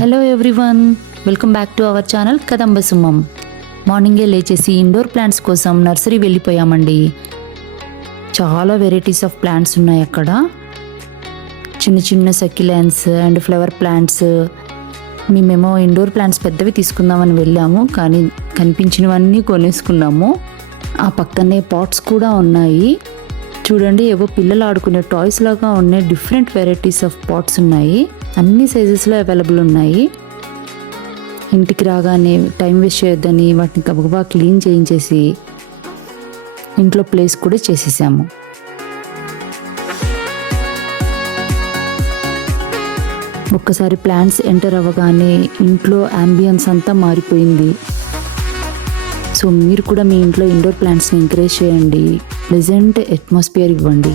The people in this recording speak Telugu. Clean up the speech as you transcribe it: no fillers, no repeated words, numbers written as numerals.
Hello everyone, welcome back to our channel Kadamba Sumam. మార్నింగే లేచేసి ఇండోర్ ప్లాంట్స్ కోసం నర్సరీ వెళ్ళిపోయామండి. చాలా వెరైటీస్ ఆఫ్ ప్లాంట్స్ ఉన్నాయి అక్కడ. చిన్న చిన్న సక్యులెంట్స్ అండ్ ఫ్లవర్ ప్లాంట్స్. మేమేమో ఇండోర్ ప్లాంట్స్ పెద్దవి తీసుకుందామని వెళ్ళాము, కానీ కనిపించినవన్నీ కొనేసుకున్నాము. ఆ పక్కనే పాట్స్ కూడా ఉన్నాయి. చూడండి, ఏవో పిల్లలు ఆడుకునే టాయ్స్ లాగా ఉన్నాయి. డిఫరెంట్ వెరైటీస్ ఆఫ్ పాట్స్ ఉన్నాయి. అన్ని సైజెస్లో అవైలబుల్ ఉన్నాయి. ఇంటికి రాగానే టైం వేస్ట్ చేయొద్దని వాటిని గబగబా క్లీన్ చేయించేసి ఇంట్లో ప్లేస్ కూడా చేసేసాము. ఒక్కసారి ప్లాంట్స్ ఎంటర్ అవ్వగానే ఇంట్లో అంబియన్స్ అంతా మారిపోయింది. సో మీరు కూడా మీ ఇంట్లో ఇండోర్ ప్లాంట్స్ని ఎంకరేజ్ చేయండి, ప్లెజెంట్ అట్మాస్ఫియర్ ఇవ్వండి.